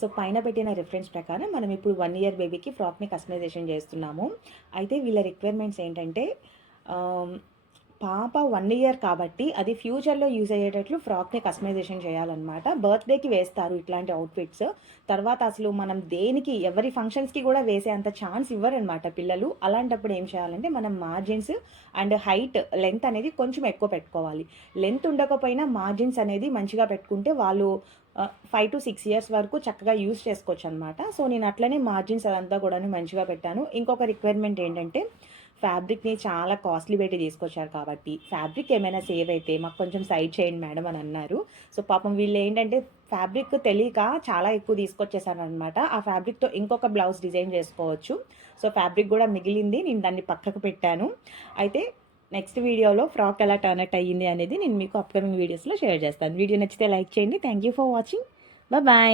So పైన పెట్టిన reference ప్రకారం మనం ఇప్పుడు 1 ఇయర్ బేబీకి ఫ్రాక్ని కస్టమైజేషన్ చేస్తున్నాము. అయితే వీళ్ళ రిక్వైర్మెంట్స్ ఏంటంటే పాప 1 ఇయర్ కాబట్టి అది ఫ్యూచర్లో యూజ్ అయ్యేటట్లు ఫ్రాక్ని కస్టమైజేషన్ చేయాలన్నమాట. బర్త్డేకి వేస్తారు ఇట్లాంటి అవుట్ఫిట్స్. తర్వాత అసలు మనం దేనికి ఎవరి ఫంక్షన్స్కి కూడా వేసే అంత ఛాన్స్ ఇవ్వరనమాట పిల్లలు. అలాంటప్పుడు ఏం చేయాలంటే మనం మార్జిన్స్ అండ్ హైట్ లెంత్ అనేది కొంచెం ఎక్కువ పెట్టుకోవాలి. లెంత్ ఉండకపోయినా మార్జిన్స్ అనేది మంచిగా పెట్టుకుంటే వాళ్ళు 5 to 6 ఇయర్స్ వరకు చక్కగా యూజ్ చేసుకోవచ్చు అనమాట. సో నేను అట్లనే మార్జిన్స్ అదంతా కూడా మంచిగా పెట్టాను. ఇంకొక రిక్వైర్మెంట్ ఏంటంటే ఫ్యాబ్రిక్ని చాలా కాస్ట్లీ పెట్టి తీసుకొచ్చారు కాబట్టి ఫ్యాబ్రిక్ ఏమైనా సేవ్ అయితే మాకు కొంచెం సైడ్ చేయండి మేడం అని అన్నారు. సో పాపం వీళ్ళు ఏంటంటే ఫ్యాబ్రిక్ తెలియక చాలా ఎక్కువ తీసుకొచ్చేసారనమాట. ఆ ఫ్యాబ్రిక్తో ఇంకొక బ్లౌజ్ డిజైన్ చేసుకోవచ్చు. సో ఫ్యాబ్రిక్ కూడా మిగిలింది, నేను దాన్ని పక్కకు పెట్టాను. అయితే నెక్స్ట్ వీడియోలో ఫ్రాక్ ఎలా టర్న్ అవుట్ అయ్యింది అనేది నేను మీకు అప్కమింగ్ వీడియోస్లో షేర్ చేస్తాను. వీడియో నచ్చితే లైక్ చేయండి. Thank you for watching. Bye.